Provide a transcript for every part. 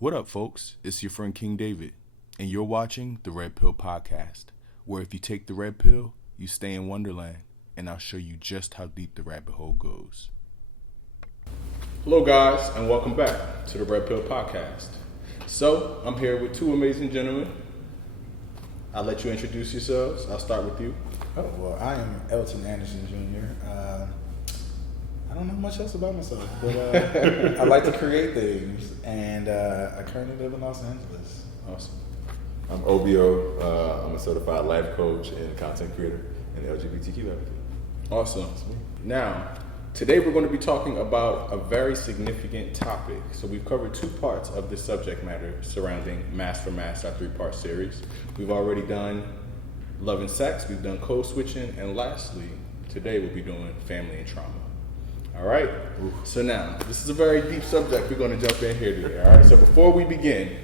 What up, folks? It's your friend King David, and you're watching the Red Pill Podcast, where if you take the red pill, you stay in Wonderland, and I'll show you just how deep the rabbit hole goes. Hello, guys, and welcome back to the Red Pill Podcast. So, I'm here with two amazing gentlemen. I'll let you introduce yourselves. I'll start with you. Oh, well, I am Elton Anderson Jr. I don't know much else about myself, but I like to create things, and I currently live in Los Angeles. Awesome. I'm Obio. I'm a certified life coach and content creator and LGBTQ advocate. Awesome. Now, today we're going to be talking about a very significant topic. So we've covered two parts of this subject matter surrounding MASC4MASKED, our three-part series. We've already done love and sex, we've done code switching, and lastly, today we'll be doing family and trauma. All right? So now, this is a very deep subject we're going to jump in here today. All right? So before we begin,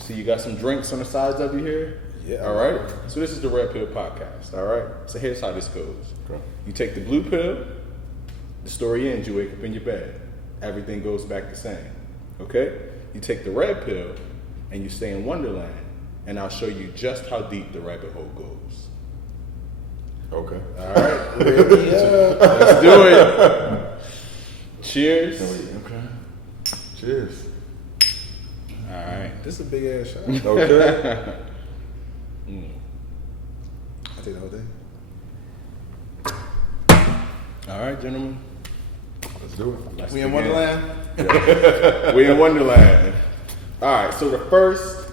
see you got some drinks on the sides of you here? Yeah. All right? So this is the Red Pill Podcast. All right? So here's how this goes. Okay. You take the blue pill, the story ends, you wake up in your bed. Everything goes back the same. Okay? You take the red pill, and you stay in Wonderland, and I'll show you just how deep the rabbit hole goes. Okay. All right? Let's do it. Cheers. Okay. Cheers. All right. This is a big ass shot. Okay. I take the whole thing. All right, gentlemen. Let's do it. Let's We in begin. Wonderland? We in Wonderland. All right, so the first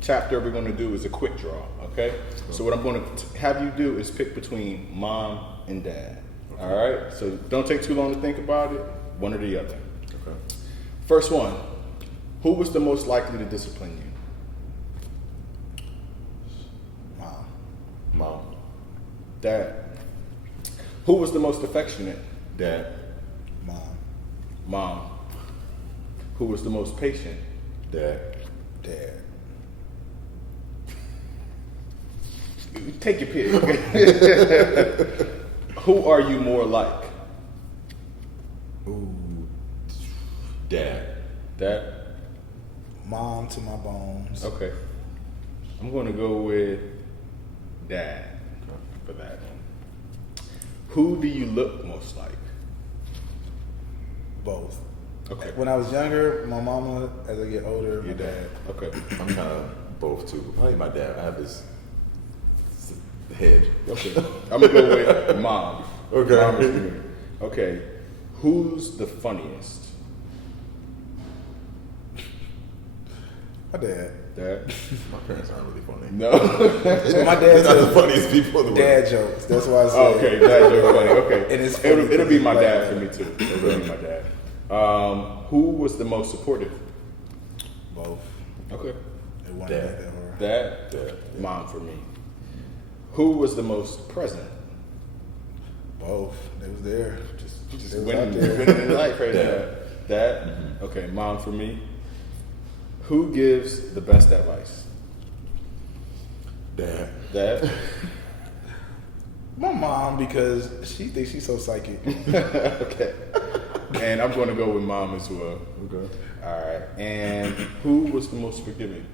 chapter we're going to do is a quick draw, okay? So what I'm going to have you do is pick between mom and dad, all right? So don't take too long to think about it, one or the other. Okay. First one, who was the most likely to discipline you? Mom. Mom. Dad. Who was the most affectionate? Dad. Mom. Mom. Who was the most patient? Dad. Dad. Take your pick. Who are you more like? Ooh. Dad. Dad? Mom to my bones. Okay. I'm going to go with dad for that one. Who do you look most like? Both. Okay. When I was younger, my mama. As I get older, my Your dad. Okay. I'm kind of both too. Probably my dad. I have this head. Okay. I'm going to go with mom. Okay. Mom is me. Okay. Who's the funniest? My dad. Dad? My parents aren't really funny. No. My They're dad not the says funniest people in the world. dad jokes. That's why I said. Oh, okay. Dad, you're funny. Okay. And it's funny It'll be my because dad it's for me too. It'll be my dad. Who was the most supportive? Both. Okay. It wasn't Dad. like that hard. Dad? Dad. Mom for me. Who was the most present? Both. They was there. Just They was winning, out there. winning in life right Dad. now. Dad? Okay, mom for me. Who gives the best advice? Dad. Dad? My mom, because she thinks she's so psychic. Okay. And I'm going to go with mom as well. Okay. All right. And who was the most forgiving?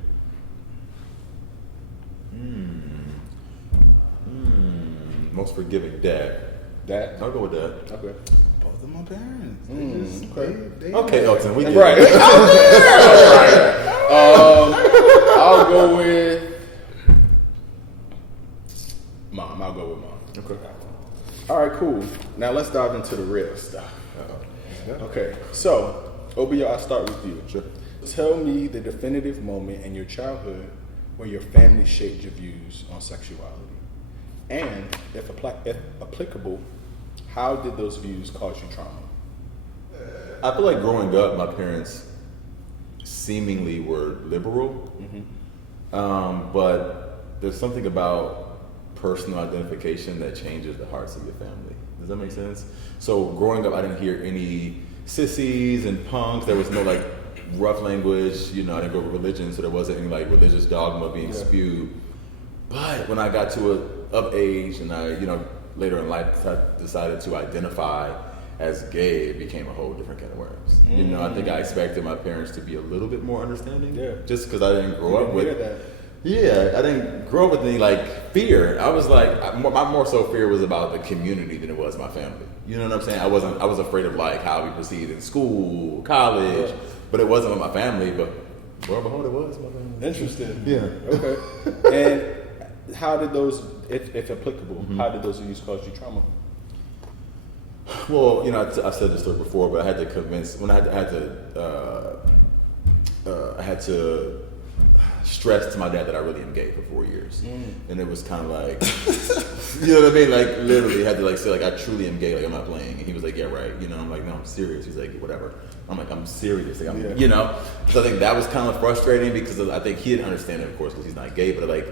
Most forgiving. Dad. Dad? I'll go with Dad. Okay. Both of my parents. Okay. They Okay, Elton. We get Right. it. I'll go with mom. I'll go with mom. Okay. All right, cool. Now let's dive into the real stuff. Okay, so Obio, I'll start with you. Sure. Tell me the definitive moment in your childhood where your family shaped your views on sexuality, and if applicable, how did those views cause you trauma? I feel like growing up, my parents seemingly were liberal, but there's something about personal identification that changes the hearts of your family. Does that make sense? So growing up, I didn't hear any sissies and punks. There was no like rough language. You know, I didn't go with religion, so there wasn't any like religious dogma being spewed. But when I got to of age and I, you know, later in life decided to identify as gay, it became a whole different can of worms. You know, I think I expected my parents to be a little bit more understanding. Yeah. Just because I didn't grow up with that. Yeah, I didn't grow up with any like fear. I was like, my more so fear was about the community than it was my family. You know what I'm saying? I was afraid of like how we proceed in school, college, but it wasn't with my family. But lo and behold, it was my family. Interesting. Yeah. Okay. And how did those, if applicable, how did those views cause you trauma? Well, you know, I've said this story before, but I had to convince when I had to stress to my dad that I really am gay for 4 years, and it was kind of like, you know what I mean? Like literally had to like say like I truly am gay, like I'm not playing. And he was like, yeah, right. You know, I'm like, no, I'm serious. He's like, whatever. I'm like, I'm serious. Like, you know. So I think that was kind of frustrating because I think he didn't understand it, of course, because he's not gay. But like,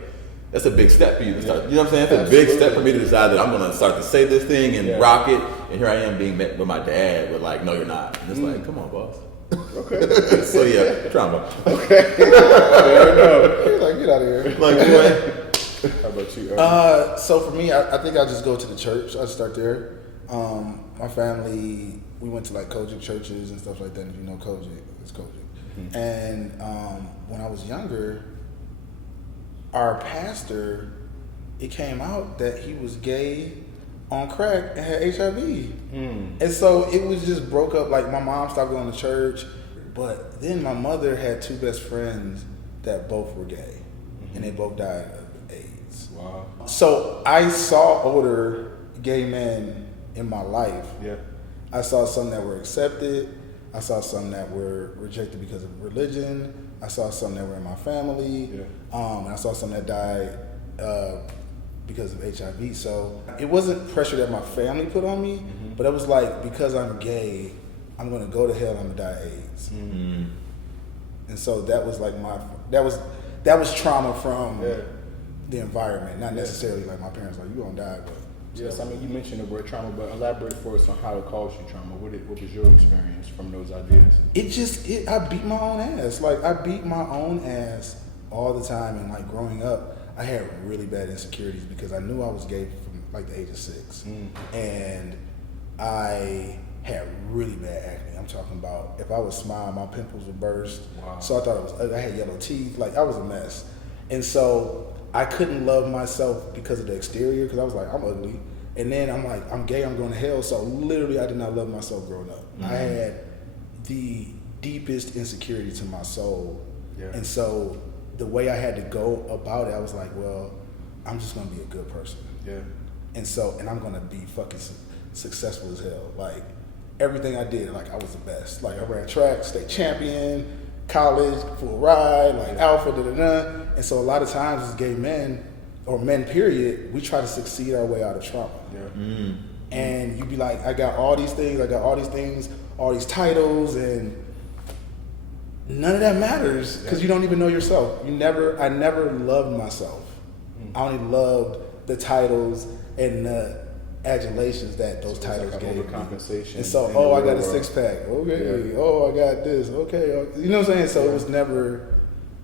that's a big step for you to start. You know what I'm saying? It's a big step for me to decide that I'm going to start to say this thing and rock it. And here I am being met with my dad with like, no, you're not. And it's like, come on, boss. Okay. So yeah, trauma. Okay. Fair enough. He's like, get out of here. Like what? How about you? So for me, I think I just go to the church. I start there. My family, we went to like Kojic churches and stuff like that. If you know Kojic, it's Kojic. And when I was younger, our pastor, it came out that he was gay on crack and had HIV. And so it was just broke up. Like my mom stopped going to church, but then my mother had two best friends that both were gay, and they both died of AIDS. Wow. So I saw older gay men in my life. Yeah. I saw some that were accepted. I saw some that were rejected because of religion. I saw some that were in my family. Yeah. And I saw some that died because of HIV. So it wasn't pressure that my family put on me, but it was like, because I'm gay, I'm gonna go to hell, I'm gonna die of AIDS. And so that was like that was trauma from the environment, not necessarily like my parents like, you gonna die, but yes, I mean, you mentioned the word trauma, but elaborate for us on how it caused you trauma. What was your experience from those ideas? I beat my own ass. Like, I beat my own ass all the time. And like growing up, I had really bad insecurities because I knew I was gay from like the age of 6. And I had really bad acne. I'm talking about, if I would smile, my pimples would burst. Wow. So I thought I had yellow teeth. Like, I was a mess. And so I couldn't love myself because of the exterior, because I was like, I'm ugly. And then I'm like, I'm gay, I'm going to hell. So literally, I did not love myself growing up. I had the deepest insecurity to my soul. Yeah. And so the way I had to go about it, I was like, well, I'm just going to be a good person. Yeah. And I'm going to be fucking successful as hell. Like, everything I did, like, I was the best. Like, I ran track, state champion, college, full ride, like alpha, da-da-da. And so a lot of times as gay men, or men period, we try to succeed our way out of trauma. Yeah. And you be like, I got all these things, all these titles, and none of that matters because you don't even know yourself. I never loved myself. I only loved the titles and the adulations that those titles like gave me. Overcompensation. And so, I got a 6-pack. Okay. Yeah. Oh, I got this. Okay. You know what I'm saying? So it was never,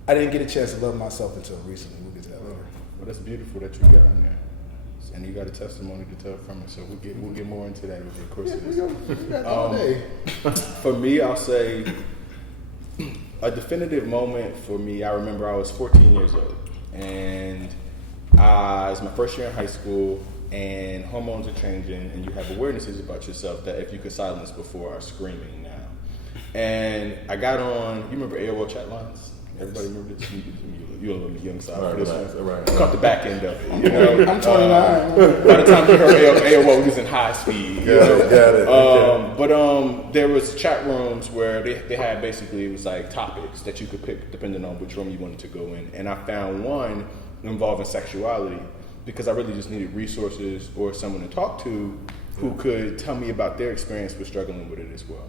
I didn't get a chance to love myself until recently. We'll get to that later. Well, that's beautiful that you got in there. And you got a testimony to tell from it. So we'll get more into that over the course of this. We got all day. For me, I'll say a definitive moment for me, I remember I was 14 years old. And it was my first year in high school. And hormones are changing, and you have awarenesses about yourself that if you could silence before are screaming now. And I got on, you remember AOL chat lines? Everybody remember this? You're a little young side for this one. Right. I caught the back end of it. You know? I'm 29. By the time you heard AOL, we was in high speed. Got it. But there was chat rooms where they had basically, it was like topics that you could pick depending on which room you wanted to go in. And I found one involving sexuality, because I really just needed resources or someone to talk to who could tell me about their experience with struggling with it as well.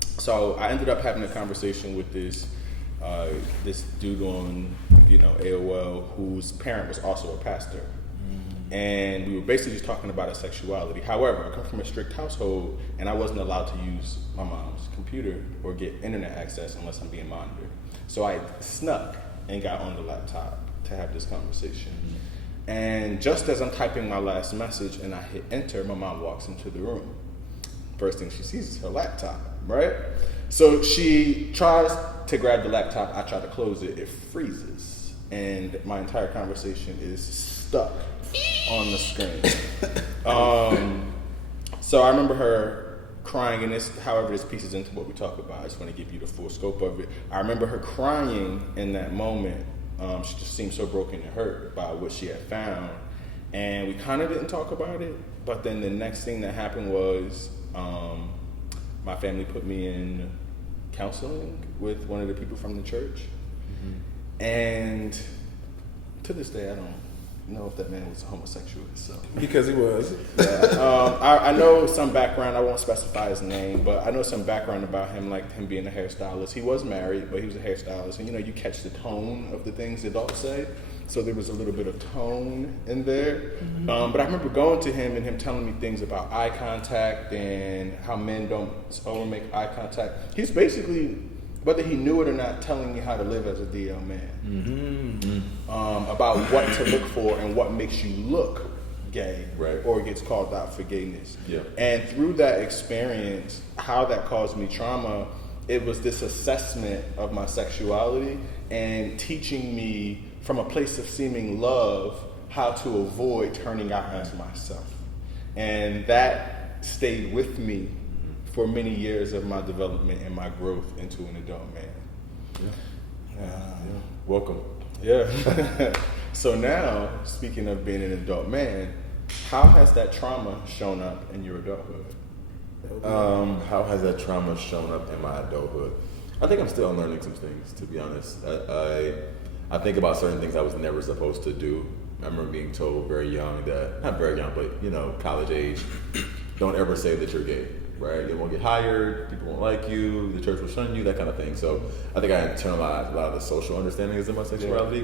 So I ended up having a conversation with this dude on AOL whose parent was also a pastor. And we were basically just talking about his sexuality. However, I come from a strict household and I wasn't allowed to use my mom's computer or get internet access unless I'm being monitored. So I snuck and got on the laptop to have this conversation. And just as I'm typing my last message and I hit enter, my mom walks into the room. First thing she sees is her laptop, right? So she tries to grab the laptop. I try to close it. It freezes. And my entire conversation is stuck on the screen. So I remember her crying, and however, this pieces into what we talk about. I just want to give you the full scope of it. I remember her crying in that moment. She just seemed so broken and hurt by what she had found. And we kind of didn't talk about it. But then the next thing that happened was my family put me in counseling with one of the people from the church. Mm-hmm. And to this day, I don't know if that man was a homosexual. So Because he was. Yeah. I know some background. I won't specify his name, but I know some background about him, like him being a hairstylist. He was married, but he was a hairstylist. And you catch the tone of the things adults say. So there was a little bit of tone in there. Mm-hmm. But I remember going to him and him telling me things about eye contact and how men don't make eye contact. He's basically, whether he knew it or not, telling me how to live as a DL man. Mm-hmm. About what to look for and what makes you look gay, right, or gets called out for gayness. Yeah. And through that experience, how that caused me trauma, it was this assessment of my sexuality and teaching me from a place of seeming love how to avoid turning out as myself. And that stayed with me for many years of my development and my growth into an adult man. Yeah. Welcome. Yeah. So now, speaking of being an adult man, how has that trauma shown up in your adulthood? How has that trauma shown up in my adulthood? I think I'm still unlearning some things, to be honest. I think about certain things I was never supposed to do. I remember being told very young that, not very young, but college age, don't ever say that you're gay, right? You won't get hired, people won't like you, the church will shun you, that kind of thing. So I think I internalized a lot of the social understandings of my sexuality.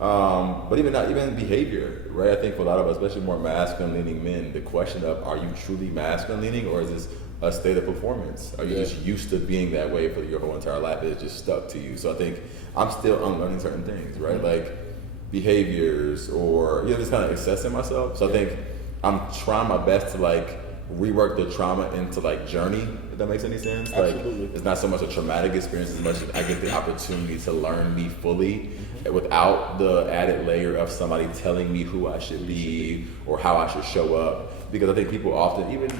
Yeah. But even behavior, right? I think for a lot of us, especially more masculine leaning men, the question of, are you truly masculine leaning, or is this a state of performance? Are you just used to being that way for your whole entire life? It's just stuck to you. So I think I'm still unlearning certain things, right? Mm-hmm. Like behaviors or just kind of assessing myself. So I think I'm trying my best to rework the trauma into journey, if that makes any sense. Absolutely. It's not so much a traumatic experience as much as I get the opportunity to learn me fully without the added layer of somebody telling me who I should be or how I should show up. Because I think people often, even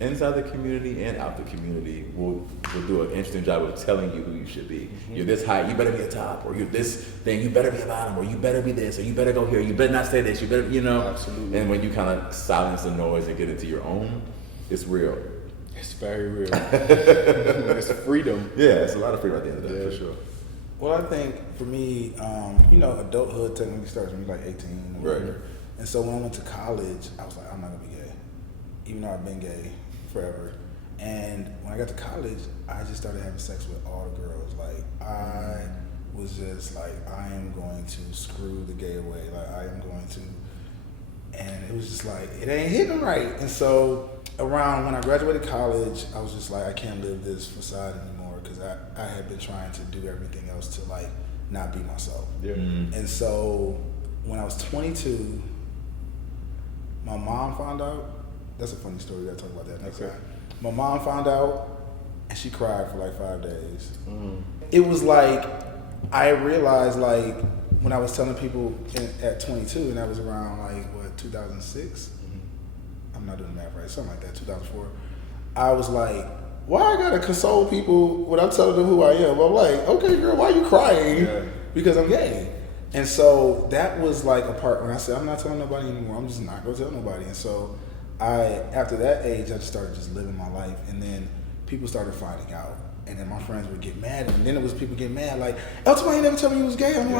inside the community and out the community, will do an interesting job of telling you who you should be. Mm-hmm. You're this high, you better be a top, or you're this thing, you better be a bottom, or you better be this, or you better go here, you better not say this, you better, Absolutely. And when you kind of silence the noise and get into your own, it's real. It's very real. It's freedom. Yeah, it's a lot of freedom at the end of the day, for sure. Well, I think for me, adulthood technically starts when you're 18 or whatever. Right. And so when I went to college, I was like, I'm not gonna be gay, even though I've been gay forever. And when I got to college, I just started having sex with all the girls. I was just I am going to screw the gay away. I am going to, and it was just it ain't hitting right. And so around when I graduated college, I was just I can't live this facade anymore, because I had been trying to do everything else to not be myself. Yeah. Mm-hmm. And so when I was 22, my mom found out. That's a funny story. We gotta talk about that next time. My mom found out, and she cried for 5 days. Mm. It was I realized when I was telling people at 22, and that was around 2006. Mm-hmm. I'm not doing the math right, something like that, 2004. I was why I gotta console people when I'm telling them who I am? I'm okay, girl, why are you crying? Yeah. Because I'm gay. And so that was a part when I said, I'm not telling nobody anymore. I'm just not gonna tell nobody. And so after that age, I just started just living my life, and then people started finding out, and then my friends would get mad, and then it was people getting mad, Elton, why you never tell me you was gay? I'm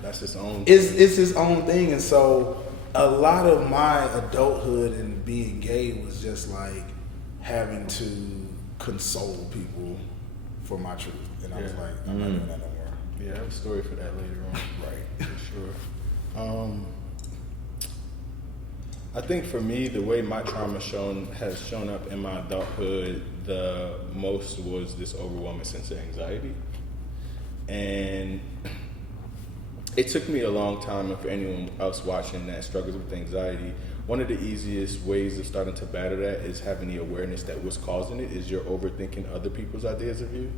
that's his own. It's his own thing, and so a lot of my adulthood and being gay was just having to console people for my truth, and I was I'm not doing that no more. Yeah, I have a story for that later on. Right, for sure. I think for me, the way my trauma has shown up in my adulthood the most was this overwhelming sense of anxiety. And it took me a long time, and for anyone else watching that struggles with anxiety, One of the easiest ways of starting to battle that is having the awareness that what's causing it is you're overthinking other people's ideas of you.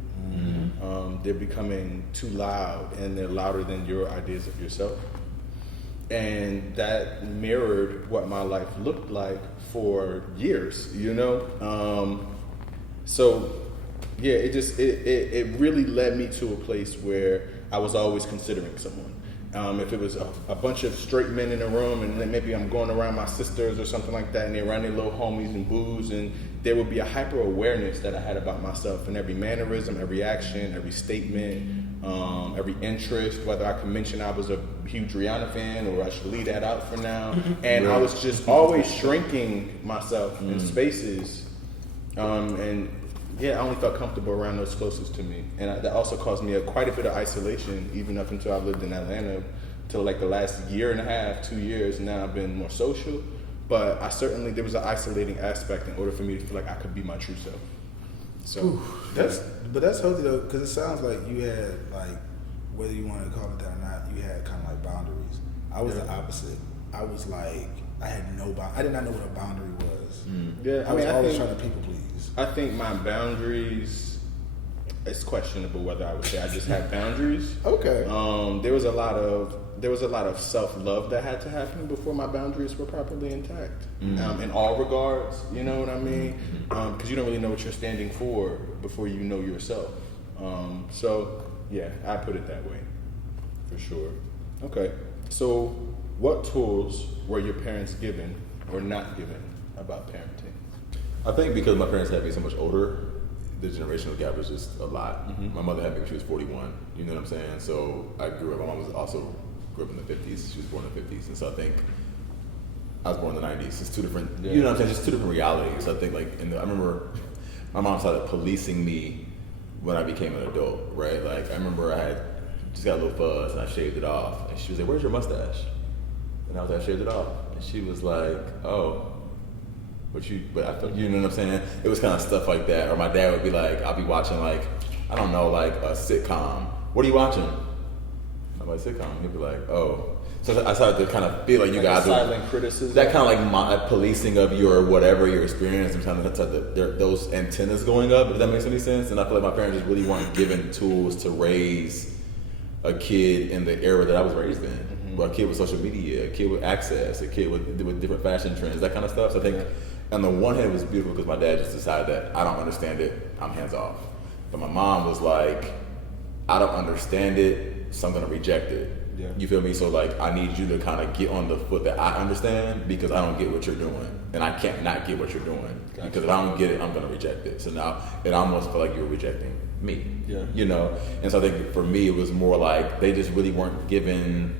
They're becoming too loud, and they're louder than your ideas of yourself. And that mirrored what my life looked like for years, So yeah, it really led me to a place where I was always considering someone. If it was a bunch of straight men in a room, and then maybe I'm going around my sisters or something like that, and they're around their little homies and booze, and there would be a hyper awareness that I had about myself in every mannerism, every action, every statement, every interest, whether I could mention I was a huge Rihanna fan or I should leave that out for now. And I was just always shrinking myself in spaces, and yeah, I only felt comfortable around those closest to me. And that also caused me quite a bit of isolation, even up until I lived in Atlanta, till like the last year and a half, 2 years. Now I've been more social. But there was an isolating aspect in order for me to feel like I could be my true self. So that's healthy though, because it sounds like you had, like, whether you want to call it that or not, you had kind of like boundaries. I was the opposite. I was like, I had no bound. I did not know what a boundary was. Yeah, I was always trying to people please. I think my boundaries, it's questionable whether I would say I just had boundaries. Okay. There was a lot of self-love that had to happen before my boundaries were properly intact. In all regards, you know what I mean? Because you don't really know what you're standing for before you know yourself. So yeah, I put it that way, for sure. Okay, so what tools were your parents given or not given about parenting? I think because my parents had me so much older, the generational gap was just a lot. My mother had me when she was 41, you know what I'm saying? So I grew up, my mom grew up in the 50s, she was born in the 50s, and so I think I was born in the 90s. It's two different, you know what I'm saying, just two different realities. So I think like, I remember my mom started policing me when I became an adult, right? Like I remember I had just got a little fuzz and I shaved it off, and she was like, "Where's your mustache?" And I was like, "I shaved it off." And she was like, "Oh. But I felt, you know what I'm saying?" It was kind of stuff like that. Or my dad would be like, I'll be watching like, I don't know, like a sitcom. "What are you watching?" I'm like, "Sitcom." He'd be like, "Oh." So I started to kind of feel like you guys silent criticism. That kind of like my policing of your whatever your experience, and kind of those antennas going up. If that makes any sense. And I feel like my parents just really weren't given tools to raise a kid in the era that I was raised in. A kid with social media, a kid with access, a kid with different fashion trends, that kind of stuff. So I think on the one hand it was beautiful because my dad just decided that I don't understand it, I'm hands off. But my mom was like, I don't understand it, so I'm gonna reject it. Yeah. You feel me? So like I need you to kind of get on the foot that I understand, because I don't get what you're doing. And I can't not get what you're doing. Gotcha. Because if I don't get it, I'm gonna reject it. So now it almost feel like you're rejecting me. Yeah. You know? And so I think for me it was more like they just really weren't given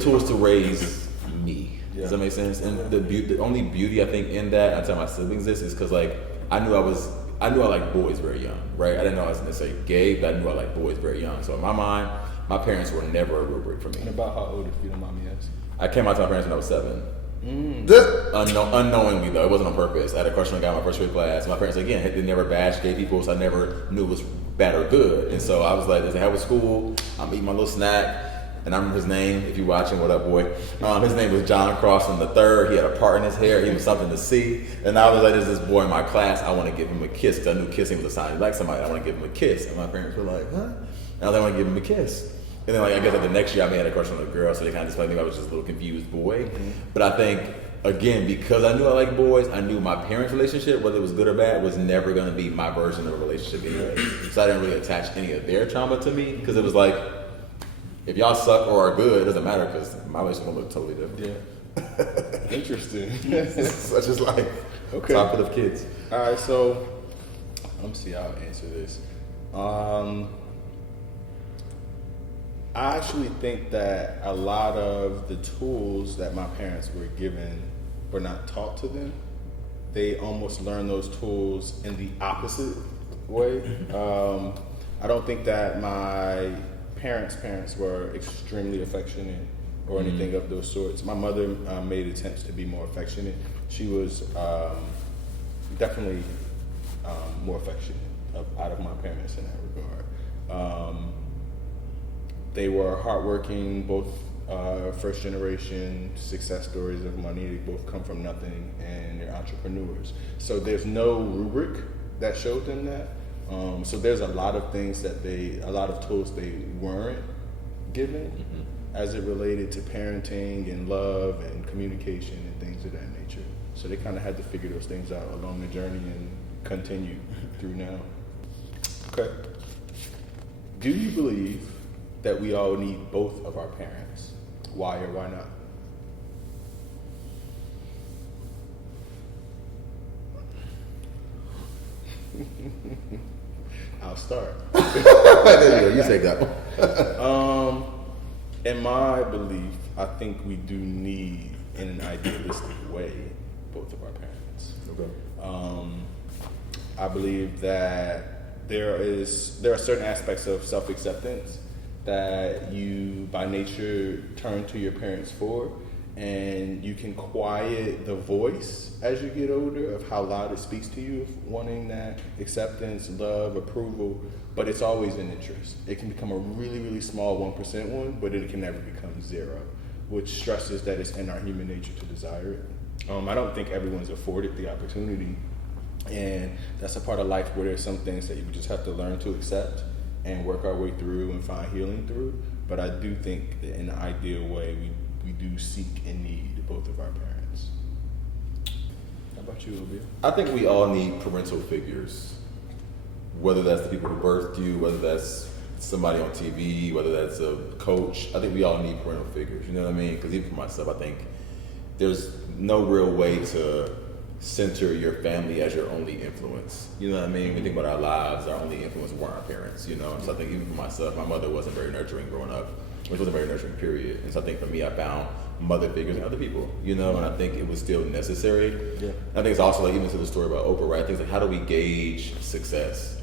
tools to raise me. Yeah. Does that make sense? And the only beauty I think in that, I tell my siblings this, is because like I knew I liked boys very young, right? I didn't know I was necessarily gay, but I knew I liked boys very young. So in my mind, my parents were never a rubric for me. And about how old, if you don't mind me asking? I came out to my parents when I was 7. Unknowingly though, it wasn't on purpose. I had a crush on a guy in my first grade class. My parents, again, they never bashed gay people, so I never knew it was bad or good. And so I was like, "Hell with school. I'm eating my little snack." And I remember his name, if you're watching, what up, boy? His name was John Crossan III. He had a part in his hair. He was something to see. And I was like, "There's this boy in my class. I want to give him a kiss." Because I knew kissing was a sign you like somebody. I want to give him a kiss. And my parents were like, "Huh?" And I was like, "I want to give him a kiss." And then, like, I guess like the next year, I may have had a crush on a girl, so they kind of just like I was just a little confused boy. But I think, again, because I knew I liked boys, I knew my parents' relationship, whether it was good or bad, was never going to be my version of a relationship anyway. So I didn't really attach any of their trauma to me, because it was like, if y'all suck or are good, it doesn't matter, because my relationship will look totally different. Yeah. Interesting. Such as like talkative kids. All right, so let me see how I'll answer this. I actually think that a lot of the tools that my parents were given were not taught to them. They almost learned those tools in the opposite way. I don't think that my parents were extremely affectionate or anything of those sorts. My mother made attempts to be more affectionate. She was definitely more affectionate out of my parents in that regard. They were hardworking, both first generation success stories of money. They both come from nothing, and they're entrepreneurs. So there's no rubric that showed them that. So there's a lot of things a lot of tools they weren't given as it related to parenting and love and communication and things of that nature. So they kind of had to figure those things out along the journey and continue through now. Okay. Do you believe that we all need both of our parents? Why or why not? I'll start. There you go. You take that one. In my belief, I think we do need, in an idealistic way, both of our parents. Okay. I believe that there are certain aspects of self-acceptance that you, by nature, turn to your parents for, and you can quiet the voice as you get older of how loud it speaks to you of wanting that acceptance, love, approval, but it's always an interest. It can become a really, really small 1% one, but it can never become zero, which stresses that it's in our human nature to desire it. I don't think everyone's afforded the opportunity, and that's a part of life where there's some things that you just have to learn to accept and work our way through and find healing through. But I do think that in an ideal way, we do seek and need both of our parents. How about you, Obio? I think we all need parental figures, whether that's the people who birthed you, whether that's somebody on TV, whether that's a coach. I think we all need parental figures, you know what I mean? Because even for myself, I think there's no real way to center your family as your only influence. You know what I mean? When you think about our lives, our only influence weren't our parents, you know? And so I think even for myself, my mother wasn't very nurturing growing up, which wasn't very nurturing, period. And so I think for me, I found mother figures in other people, you know? And I think it was still necessary. Yeah. I think it's also like, even to the story about Oprah, right? Things like, how do we gauge success?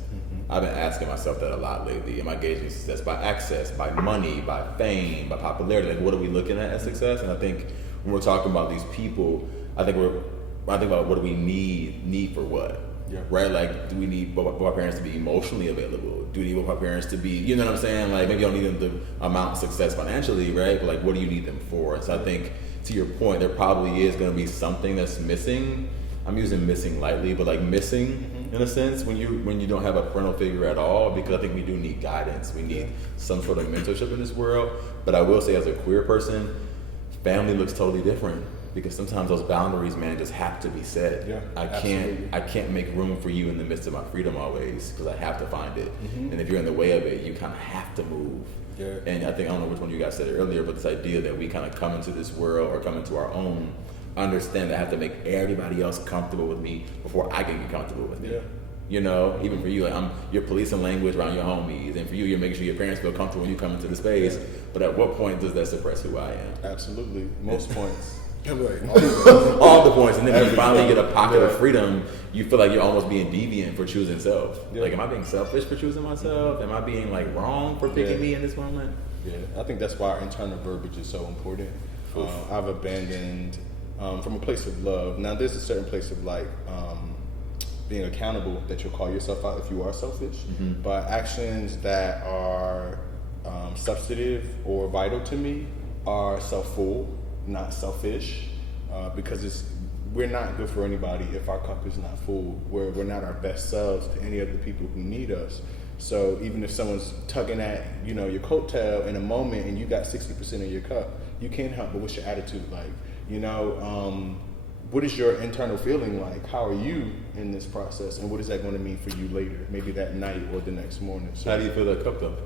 I've been asking myself that a lot lately. Am I gauging success by access, by money, by fame, by popularity? Like, what are we looking at as success? And I think when we're talking about these people, I think about what do we need for what? Yeah. Right? Like, do we need both our parents to be emotionally available? Do we need both our parents to be, you know what I'm saying? Like, maybe you don't need them to amount of success financially, right? But like, what do you need them for? So I think, to your point, there probably is going to be something that's missing. I'm using missing lightly, but like missing in a sense when you don't have a parental figure at all, because I think we do need guidance. We need some sort of mentorship in this world. But I will say, as a queer person, family looks totally different, because sometimes those boundaries, man, just have to be set. Yeah, I can't make room for you in the midst of my freedom always, because I have to find it. And if you're in the way of it, you kind of have to move. Yeah. And I don't know which one of you guys said it earlier, but this idea that we kind of come into this world or come into our own, understand that I have to make everybody else comfortable with me before I can get comfortable with me. Yeah. You know, even for you, like you're policing language around your homies, and for you, you're making sure your parents feel comfortable when you come into the space. Yeah. But at what point does that suppress who I am? Absolutely. Most points. All the points, and then when you finally get a pocket of freedom, you feel like you're almost being deviant for choosing self. Yeah. Like, am I being selfish for choosing myself? Am I being like wrong for picking me in this moment? Yeah, I think that's why our internal verbiage is so important. I've abandoned from a place of love. Now, there's a certain place of like being accountable that you'll call yourself out if you are selfish, but actions that are substantive or vital to me are self-full, not selfish, because we're not good for anybody if our cup is not full. We're not our best selves to any of the people who need us. So even if someone's tugging at your coattail in a moment and you got 60% of your cup, you can't help but what's your attitude like? What is your internal feeling like? How are you in this process, and what is that going to mean for you later? Maybe that night or the next morning. So, How do you fill that cup up?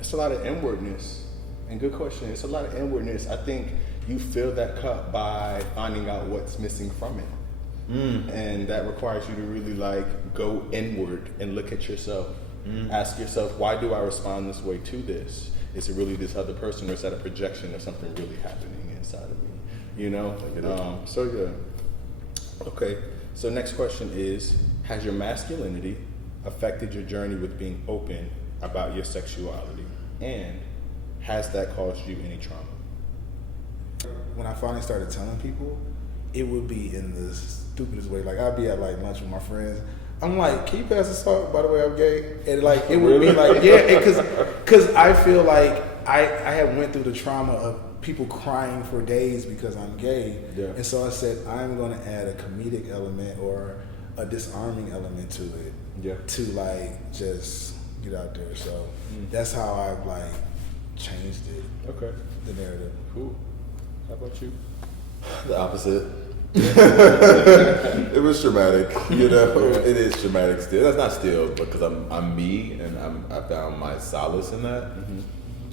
It's a lot of inwardness. And good question. It's a lot of inwardness. I think you fill that cup by finding out what's missing from it. And that requires you to really like go inward and look at yourself. Ask yourself, why do I respond this way to this? Is it really this other person, or is that a projection of something really happening inside of me? So yeah. Okay. So next question is, has your masculinity affected your journey with being open about your sexuality? And has that caused you any trauma? When I finally started telling people, it would be in the stupidest way. Like, I'd be at like lunch with my friends. I'm like, can you pass the salt? By the way, I'm gay. And like, it would be like, yeah, because I feel like I had went through the trauma of people crying for days because I'm gay. Yeah. And so I said, I'm going to add a comedic element or a disarming element to it. Yeah. To like just get out there. So that's how I like changed it. Okay. The narrative. Cool. How about you? The opposite. It was traumatic, you know. It is traumatic still. That's not still, because I'm me, and I found my solace in that.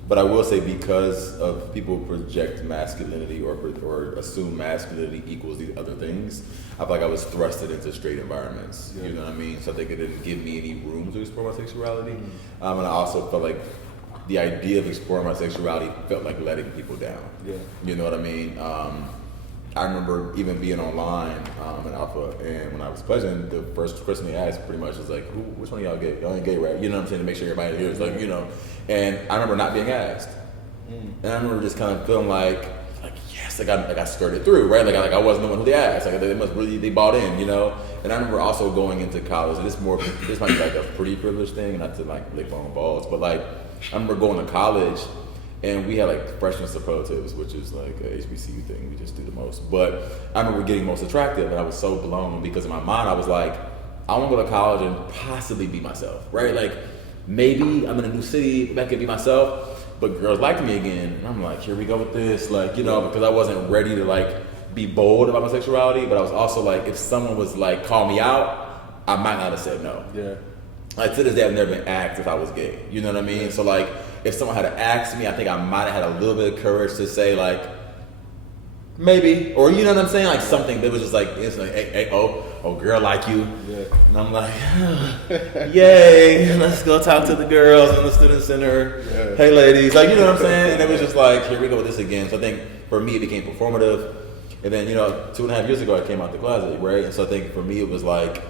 But I will say, because of people project masculinity or assume masculinity equals these other things, I feel like I was thrusted into straight environments. You know what I mean? So I think it didn't give me any room to explore my sexuality. And I also felt like the idea of exploring my sexuality felt like letting people down. Yeah. You know what I mean? I remember even being online in Alpha, and when I was pledging, the first question they asked pretty much was like, which one of y'all gay? Y'all ain't gay, right? You know what I'm saying? To make sure everybody hears, like, you know. And I remember not being asked. And I remember just kind of feeling like yes, I skirted through, right? Like I wasn't the one who they asked. Like they bought in, you know. And I remember also going into college, and this might be like a pretty privileged thing, not to like lick my own balls, but like I remember going to college. And we had like freshman superlatives, which is like a HBCU thing. We just do the most. But I remember getting most attractive, and I was so blown because in my mind I was like, I want to go to college and possibly be myself, right? Like maybe I'm in a new city, I could be myself, but girls liked me again. And I'm like, here we go with this, like, you know, because I wasn't ready to like be bold about my sexuality, but I was also like, if someone was like, call me out, I might not have said no. Yeah. Like to this day, I've never been asked if I was gay. You know what I mean? So like, if someone had asked me, I think I might have had a little bit of courage to say like, maybe, or you know what I'm saying? Like something that was just like, it's like, hey, oh, girl like you. Yeah. And I'm like, yay, let's go talk to the girls in the student center. Yeah. Hey ladies, like, you know what I'm saying? And it was just like, here we go with this again. So I think for me, it became performative. And then, you know, 2.5 years ago, I came out the closet, right? And so I think for me, it was like,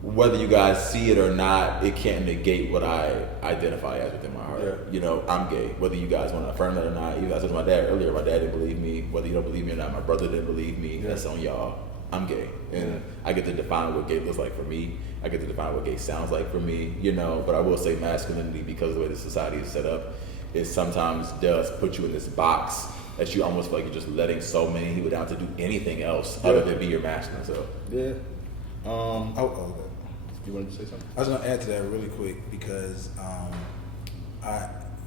whether you guys see it or not, it can't negate what I identify as within my heart. Yeah. You know, I'm gay. Whether you guys want to affirm that or not, you guys told my dad earlier, my dad didn't believe me. Whether you don't believe me or not, my brother didn't believe me. Yeah. That's on y'all. I'm gay. And I get to define what gay looks like for me. I get to define what gay sounds like for me, you know. But I will say masculinity, because of the way the society is set up, it sometimes does put you in this box that you almost feel like you're just letting so many people down to do anything else other than be your masculine self. Yeah. You wanted to say something? I was gonna add to that really quick because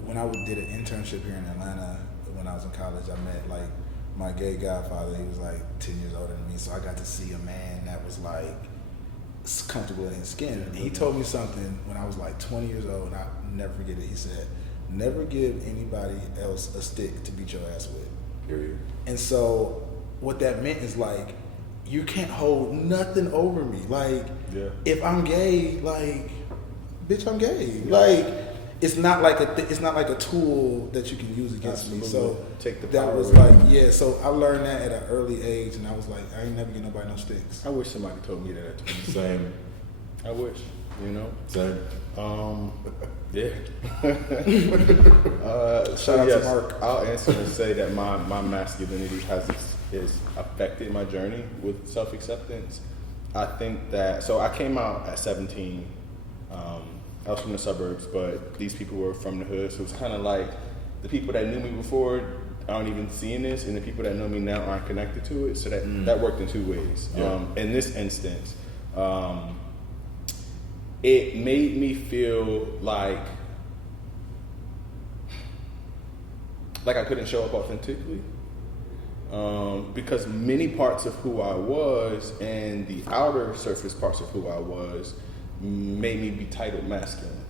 when I did an internship here in Atlanta when I was in college, I met like my gay godfather. He was like 10 years older than me, so I got to see a man that was like comfortable in his skin. And he told me something when I was like 20 years old, and I'll never forget it. He said, "Never give anybody else a stick to beat your ass with." Period. And so what that meant is like, you can't hold nothing over me. Like, if I'm gay, like, bitch, I'm gay. Yeah. Like, it's not like a tool that you can use against me. So take the that power was away. like, yeah. So I learned that at an early age, and I was like, I ain't never get nobody no sticks. I wish somebody told me that at 20. Same. I wish, you know. Same. Yeah. Shout out to Mark. I'll answer and say that my masculinity has affected my journey with self-acceptance. I think that, so I came out at 17. I was from the suburbs, but these people were from the hood, so it's kind of like the people that knew me before aren't even seeing this, and the people that know me now aren't connected to it. So that worked in two ways. Yeah. In this instance, it made me feel like I couldn't show up authentically. Because many parts of who I was and the outer surface parts of who I was made me be titled masculine.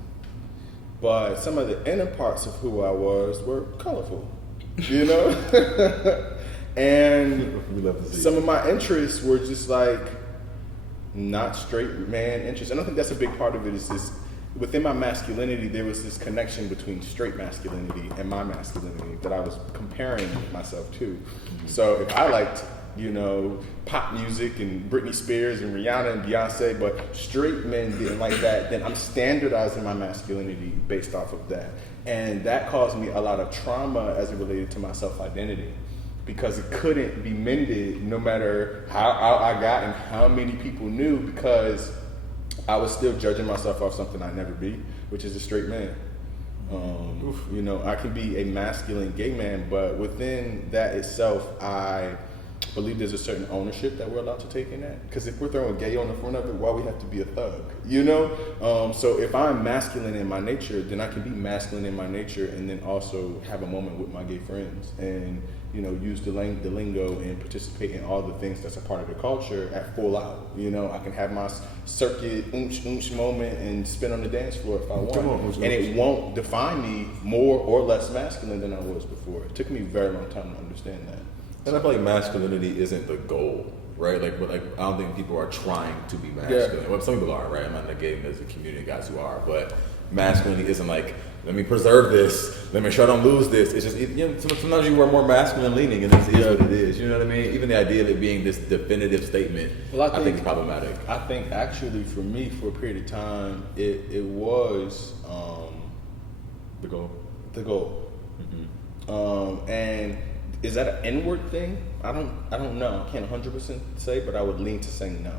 But some of the inner parts of who I was were colorful, you know? And we love to see some of my interests were just like not straight man interests. I don't think that's a big part of it. Is this within my masculinity, there was this connection between straight masculinity and my masculinity that I was comparing myself to. Mm-hmm. So if I liked, you know, pop music and Britney Spears and Rihanna and Beyonce, but straight men didn't like that, then I'm standardizing my masculinity based off of that. And that caused me a lot of trauma as it related to my self-identity, because it couldn't be mended no matter how out I got and how many people knew, because I was still judging myself off something I'd never be, which is a straight man. You know, I can be a masculine gay man, but within that itself, I believe there's a certain ownership that we're allowed to take in that. Because if we're throwing gay on the front of it, why we have to be a thug? You know? So if I'm masculine in my nature, then I can be masculine in my nature and then also have a moment with my gay friends and, you know, use the lingo and participate in all the things that's a part of the culture at full out. You know, I can have my circuit oonch moment and spin on the dance floor if I want. And it won't define me more or less masculine than I was before. It took me a very long time to understand that. And I feel like masculinity isn't the goal, right? But I don't think people are trying to be masculine. Yeah. Well, some people are, right? I'm not negating there's a community of guys who are, but masculinity isn't like, let me preserve this, let me make sure I don't lose this. It's just, you know, sometimes you are more masculine leaning, and it's what it is. You know what I mean? Even the idea of it being this definitive statement, I think is problematic. I think actually for me, for a period of time, it was the goal. The goal. Mm-hmm. And is that an inward thing? I don't know. I can't 100% say, but I would lean to saying no.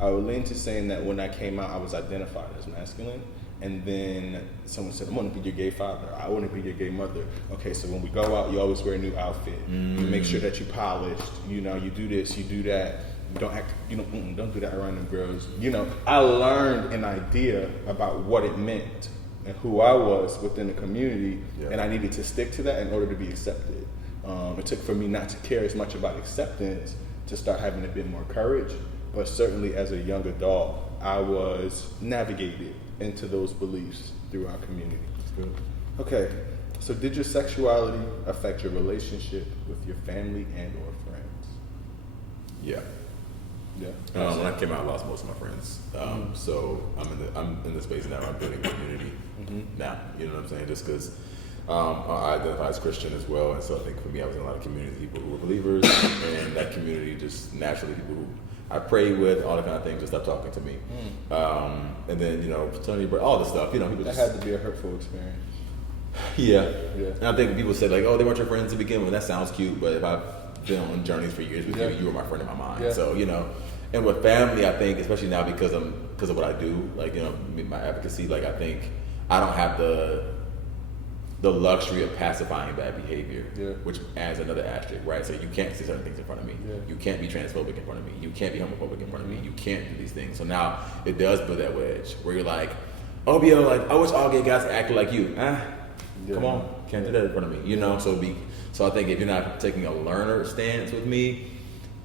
I would lean to saying that when I came out, I was identified as masculine. And then someone said, I'm going to be your gay father. I want to be your gay mother. Okay, so when we go out, you always wear a new outfit. You make sure that you're polished. You know, you do this, you do that. You don't act, you know, don't do that around them girls. You know, I learned an idea about what it meant and who I was within the community. Yeah. And I needed to stick to that in order to be accepted. It took for me not to care as much about acceptance to start having a bit more courage. But certainly as a young adult, I was navigated into those beliefs through our community. That's good. Okay, so did your sexuality affect your relationship with your family and or friends? Yeah. Yeah. When I came out, I lost most of my friends. So I'm in the space now. I'm building community now. You know what I'm saying? Just because I identify as Christian as well, and so I think for me, I was in a lot of community people who were believers, and that community just naturally people who I prayed with, all that kind of things, just stopped talking to me. And then, you know, fraternity, all the stuff, you know, people that had to be a hurtful experience. Yeah. And I think people say like, oh, they weren't your friends to begin with. That sounds cute, but if I've been on journeys for years with you, you were my friend in my mind. Yeah. So, you know, and with family, I think, especially now because of what I do, like, you know, my advocacy, like I think I don't have the luxury of pacifying bad behavior, which adds another asterisk, right? So you can't say certain things in front of me. Yeah. You can't be transphobic in front of me. You can't be homophobic in front of me. You can't do these things. So now it does build that wedge where you're like, Obio, like, I wish all gay guys acted like you. Come on, can't do that in front of me. You know, so I think if you're not taking a learner stance with me,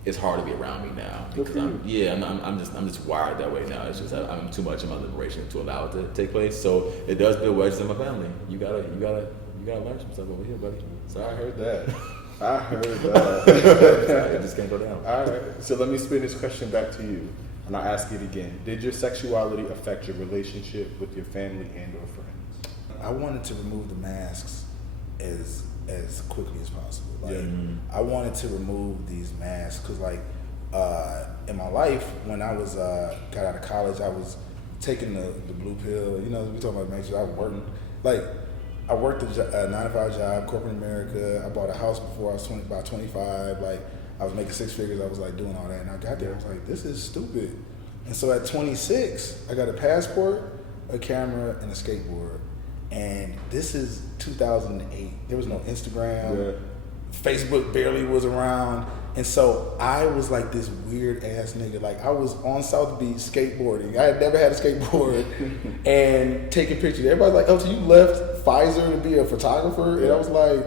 it's hard to be around me now because I'm just wired that way now. It's just I'm too much in my liberation to allow it to take place. So it does build wedges in my family. You gotta learn some stuff over here, buddy. So I heard that. It just can't go down. All right. So let me spin this question back to you, and I'll ask it again. Did your sexuality affect your relationship with your family and or friends? I wanted to remove the masks as quickly as possible. Like, I wanted to remove these masks because, like, in my life, when I was got out of college, I was taking the blue pill. You know, we talking about major. I worked a 9-to-5 job, corporate America. I bought a house before I was about 25. Like, I was making six figures. I was like doing all that, and I got there. I was like, this is stupid. And so at 26, I got a passport, a camera, and a skateboard. And this is 2008. There was no Instagram. Facebook barely was around. And so I was like this weird ass nigga. Like, I was on South Beach skateboarding. I had never had a skateboard and taking pictures. Everybody's like, oh, so you left Pfizer to be a photographer? And I was like,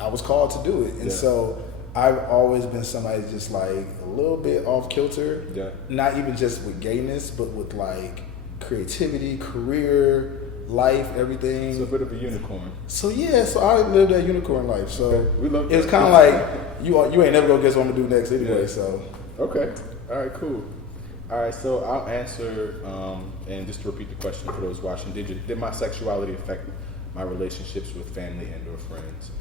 I was called to do it. And so I've always been somebody just like a little bit off kilter. Not even just with gayness, but with like creativity, career, life, everything. It's a bit of a unicorn. So I lived that unicorn life. So it was kind of like you ain't never gonna guess what I'm gonna do next anyway. So okay, all right, cool. All right, so I'll answer and just to repeat the question for those watching: Did my sexuality affect my relationships with family and or friends?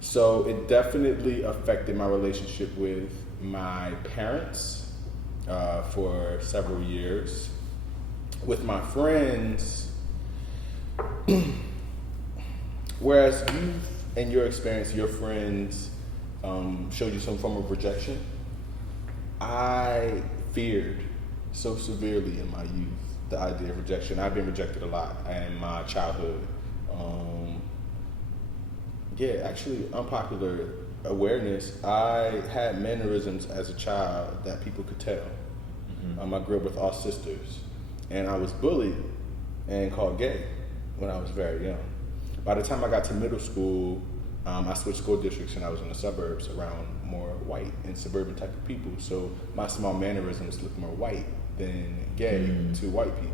So it definitely affected my relationship with my parents for several years. With my friends. Whereas you, in your experience, your friends showed you some form of rejection, I feared so severely in my youth the idea of rejection. I've been rejected a lot in my childhood. Actually, unpopular awareness. I had mannerisms as a child that people could tell. I grew up with all sisters, and I was bullied and called gay when I was very young. By the time I got to middle school, I switched school districts and I was in the suburbs around more white and suburban type of people. So my small mannerisms looked more white than gay to white people.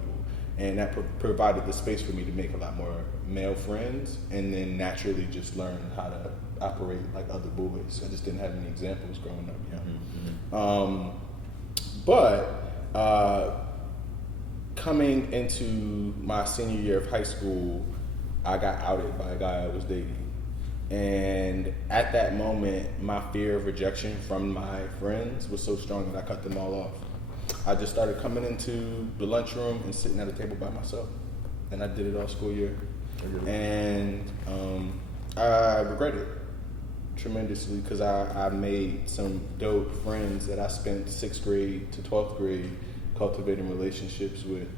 And that provided the space for me to make a lot more male friends and then naturally just learn how to operate like other boys. I just didn't have any examples growing up young. But coming into my senior year of high school, I got outed by a guy I was dating. And at that moment, my fear of rejection from my friends was so strong that I cut them all off. I just started coming into the lunchroom and sitting at a table by myself. And I did it all school year. And I regret it tremendously because I made some dope friends that I spent 6th grade to 12th grade cultivating relationships with.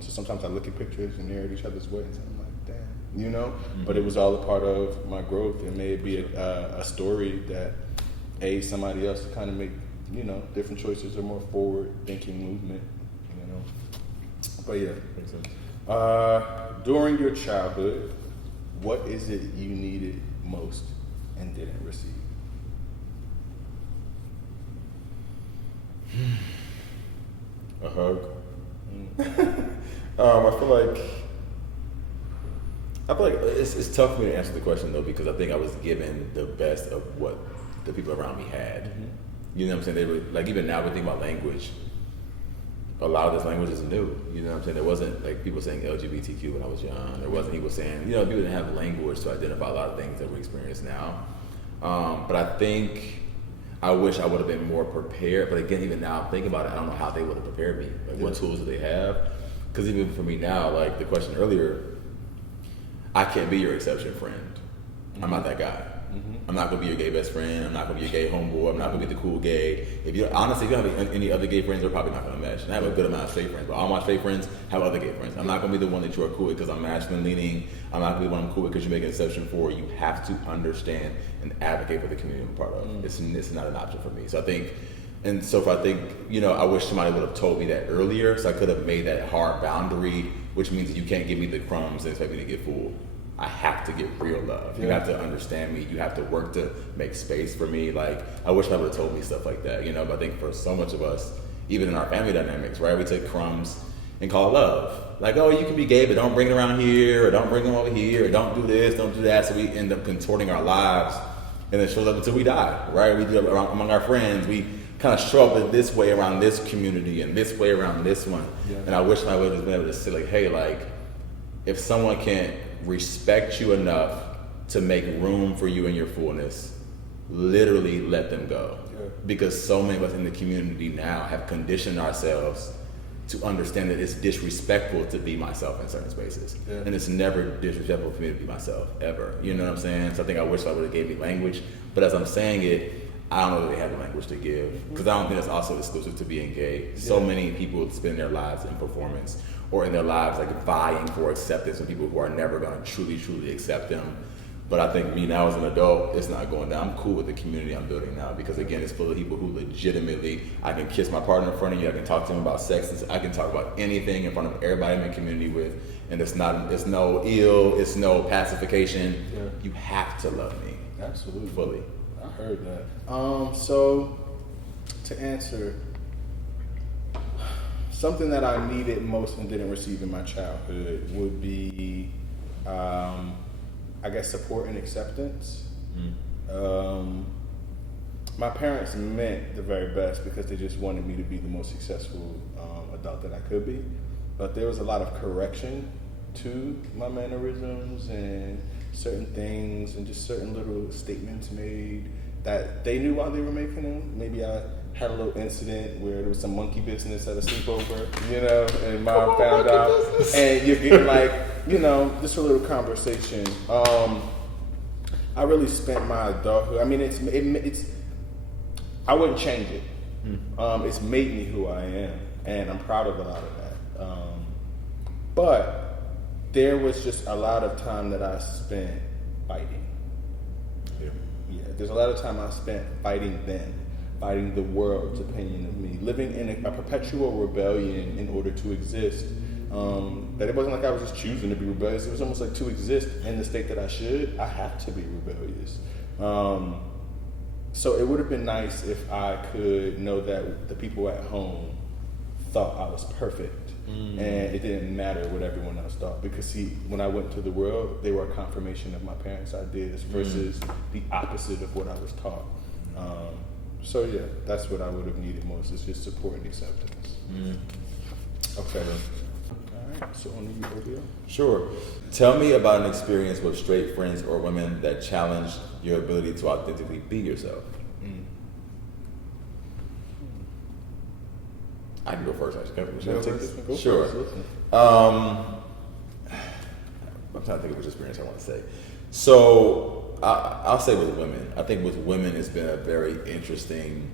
So sometimes I look at pictures and they're at each other's weddings and I'm like, damn, you know? But it was all a part of my growth. It may be a story that aids somebody else to kind of make, you know, different choices or more forward-thinking movement, you know? But yeah. Makes sense. During your childhood, what is it you needed most and didn't receive? A hug. I feel like it's tough for me to answer the question though because I think I was given the best of what the people around me had. You know what I'm saying? They were like, even now we think about language. A lot of this language is new. You know what I'm saying? There wasn't like people saying LGBTQ when I was young. There wasn't people saying, you know, people didn't have language to identify a lot of things that we experience now. But I think I wish I would have been more prepared. But again, even now I'm thinking about it, I don't know how they would have prepared me. Like what tools do they have? Because even for me now, like the question earlier, I can't be your exception friend. I'm not that guy. I'm not gonna be your gay best friend. I'm not gonna be your gay homeboy. I'm not gonna be the cool gay. If you honestly, if you have any other gay friends, they're probably not gonna match. And I have a good amount of straight friends, but all my straight friends have other gay friends. I'm not gonna be the one that you are cool with because I'm masculine leaning. I'm not gonna be the one I'm cool with because you make an exception for. You have to understand and advocate for the community I'm part of. It's not an option for me. So I think, you know, I wish somebody would have told me that earlier, so I could have made that hard boundary, which means that you can't give me the crumbs and expect me to get full. I have to get real love. You have to understand me. You have to work to make space for me. Like, I wish I would have told me stuff like that, you know, but I think for so much of us, even in our family dynamics, right, we take crumbs and call love. Like, oh, you can be gay, but don't bring it around here, or don't bring them over here, or don't do this, don't do that. So we end up contorting our lives, and it shows up until we die, right? We do it among our friends. We kind of show up in this way around this community and this way around this one. Yeah. And I wish I would have been able to say, like, hey, like, if someone can't respect you enough to make room for you in your fullness, literally let them go. Yeah. Because so many of us in the community now have conditioned ourselves to understand that it's disrespectful to be myself in certain spaces. Yeah. And it's never disrespectful for me to be myself, ever. You know what I'm saying? So I think I wish I would have gave me language. But as I'm saying it, I don't know that they have the language to give. Because I don't think it's also exclusive to being gay. So many people spend their lives in performance or in their lives like vying for acceptance from people who are never going to truly accept them. But I think me now as an adult, it's not going down. I'm cool with the community I'm building now because again, it's full of people who legitimately, I can kiss my partner in front of you, I can talk to them about sex, I can talk about anything in front of everybody I'm in community with, and it's no ill, it's no pacification. Yeah. You have to love me. Absolutely. Fully. I heard that. So to answer, something that I needed most and didn't receive in my childhood would be, I guess, support and acceptance. My parents meant the very best because they just wanted me to be the most successful adult that I could be. But there was a lot of correction to my mannerisms and certain things and just certain little statements made that they knew while they were making them. Maybe I had a little incident where there was some monkey business at a sleepover, you know, and mom found out, and you're getting like, you know, just a little conversation. I really spent my adulthood. I mean, it's. I wouldn't change it. It's made me who I am, and I'm proud of a lot of that. But there was just a lot of time that I spent fighting. Yeah, there's a lot of time I spent fighting them, fighting the world's opinion of me, living in a perpetual rebellion in order to exist. That it wasn't like I was just choosing to be rebellious. It was almost like to exist in the state that I should, I have to be rebellious. So it would have been nice if I could know that the people at home thought I was perfect. And it didn't matter what everyone else thought. Because see, when I went to the world, they were a confirmation of my parents' ideas versus the opposite of what I was taught. So yeah, that's what I would have needed most, is just support and acceptance. Okay. All right, so on to you, Obio. Sure. Tell me about an experience with straight friends or women that challenged your ability to authentically be yourself. I can go first, actually. Should I take this one? Sure. I'm trying to think of which experience I want to say. So I'll say with women. I think with women, it's been a very interesting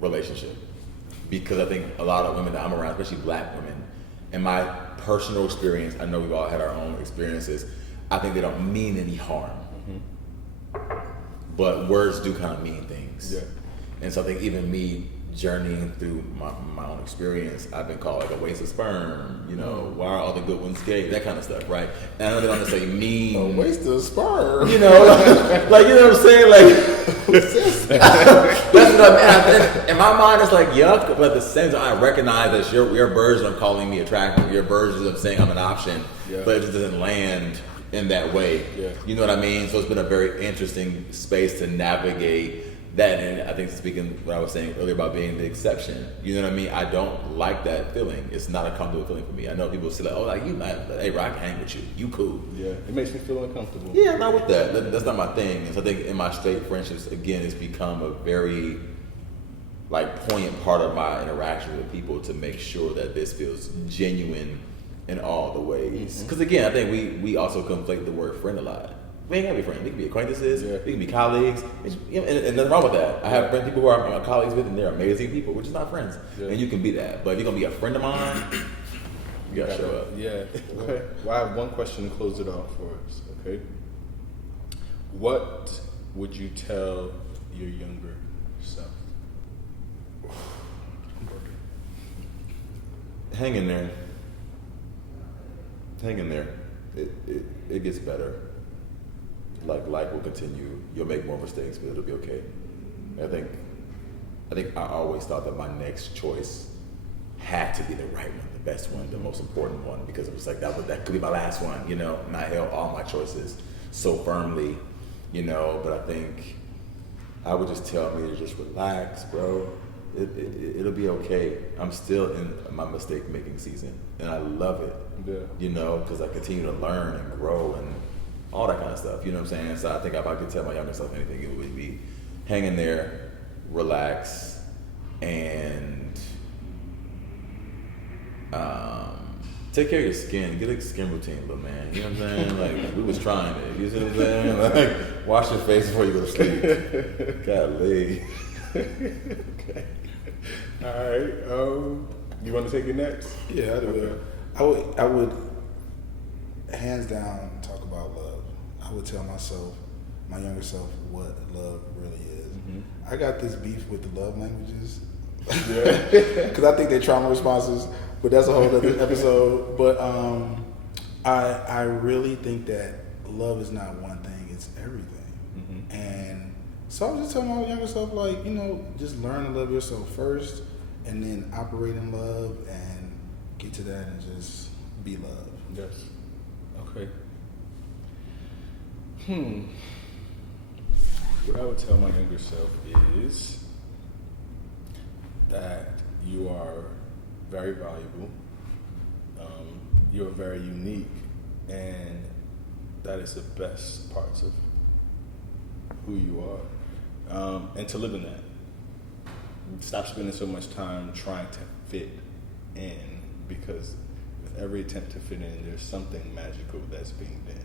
relationship, because I think a lot of women that I'm around, especially black women, in my personal experience, I know we've all had our own experiences, I think they don't mean any harm. But words do kind of mean things. Yeah. And so I think even me journeying through my own experience, I've been called like a waste of sperm, you know, why are all the good ones gay, that kind of stuff, right? And I know they don't necessarily mean a waste of sperm, you know, like you know what I'm saying, like that's what I mean. In my mind, it's like yuck, but at the same time, I recognize that your version of calling me attractive, your version of saying I'm an option, but it just doesn't land in that way. You know what I mean? So it's been a very interesting space to navigate that, and I think speaking what I was saying earlier about being the exception, you know what I mean? I don't like that feeling. It's not a comfortable feeling for me. I know people say like, oh, like you not, hey, bro, I can hang with you. You cool. Yeah, it makes me feel uncomfortable. Yeah, I'm not with that. That's not my thing. And so I think in my straight friendships, again, it's become a very like poignant part of my interaction with people to make sure that this feels genuine in all the ways. Because again, I think we also conflate the word friend a lot. We ain't gotta be friends. We can be acquaintances. We can be colleagues. And nothing wrong with that. I have people who are colleagues with, and they're amazing people. We're just not friends. And you can be that. But if you're gonna be a friend of mine, you gotta show up. Yeah. Okay. Well, I have one question to close it off for us. Okay. What would you tell your younger self? Hang in there. Hang in there. It gets better. Like life will continue. You'll make more mistakes, but it'll be okay. I think I always thought that my next choice had to be the right one, the best one, the most important one, because it was like that could be my last one, you know. And I held all my choices so firmly, you know. But I think I would just tell me to just relax, bro. It'll be okay. I'm still in my mistake making season, and I love it. You know, because I continue to learn and grow and all that kind of stuff, you know what I'm saying? So I think if I could tell my younger self anything, it would be hang in there, relax, and take care of your skin. Get a skin routine, little man. You know what I'm saying? Like, we was trying it. You see what I'm saying? Like, wash your face before you go to sleep. Golly. Okay. All right. You want to take it next? Yeah, I do. I would hands down talk about love. I would tell myself, my younger self, what love really is. I got this beef with the love languages. Because I think they're trauma responses, but that's a whole other episode. But I really think that love is not one thing, it's everything. And so I was just telling my younger self, like, you know, just learn to love yourself first, and then operate in love and get to that and just be love. Yes. Okay. What I would tell my younger self is that you are very valuable, you're very unique, and that is the best parts of who you are, and to live in that. Stop spending so much time trying to fit in, because with every attempt to fit in, there's something magical that's being dimmed.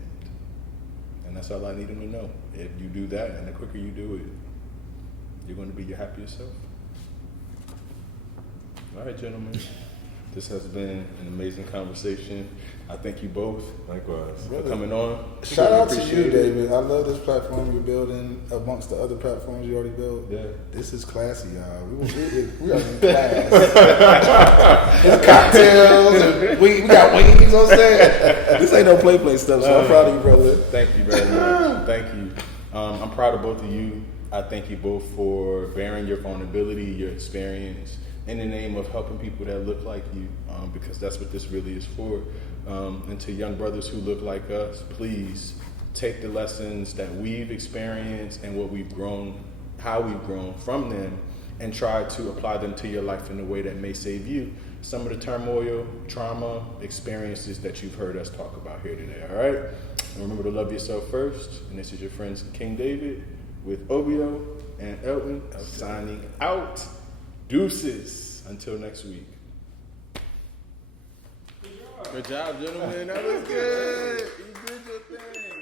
And that's all I need them to know. If you do that, and the quicker you do it, you're going to be your happiest self. All right, gentlemen. This has been an amazing conversation. I thank you both Likewise. for coming on. Shout out to you, Appreciate it. David. I love this platform you're building amongst the other platforms you already built. Yeah. This is classy, y'all. We are in class. It's cocktails. And we got wings on set. This ain't no play stuff, so I'm proud of you, brother. Thank you very much. Thank you. I'm proud of both of you. I thank you both for bearing your vulnerability, your experience, in the name of helping people that look like you, because that's what this really is for. And to young brothers who look like us, please take the lessons that we've experienced and what we've grown, how we've grown from them, and try to apply them to your life in a way that may save you some of the turmoil, trauma, experiences that you've heard us talk about here today, all right? And remember to love yourself first. And this is your friends King David with Obio and Elton signing out. Deuces. Until next week. Good job, gentlemen. That was good. You did your thing.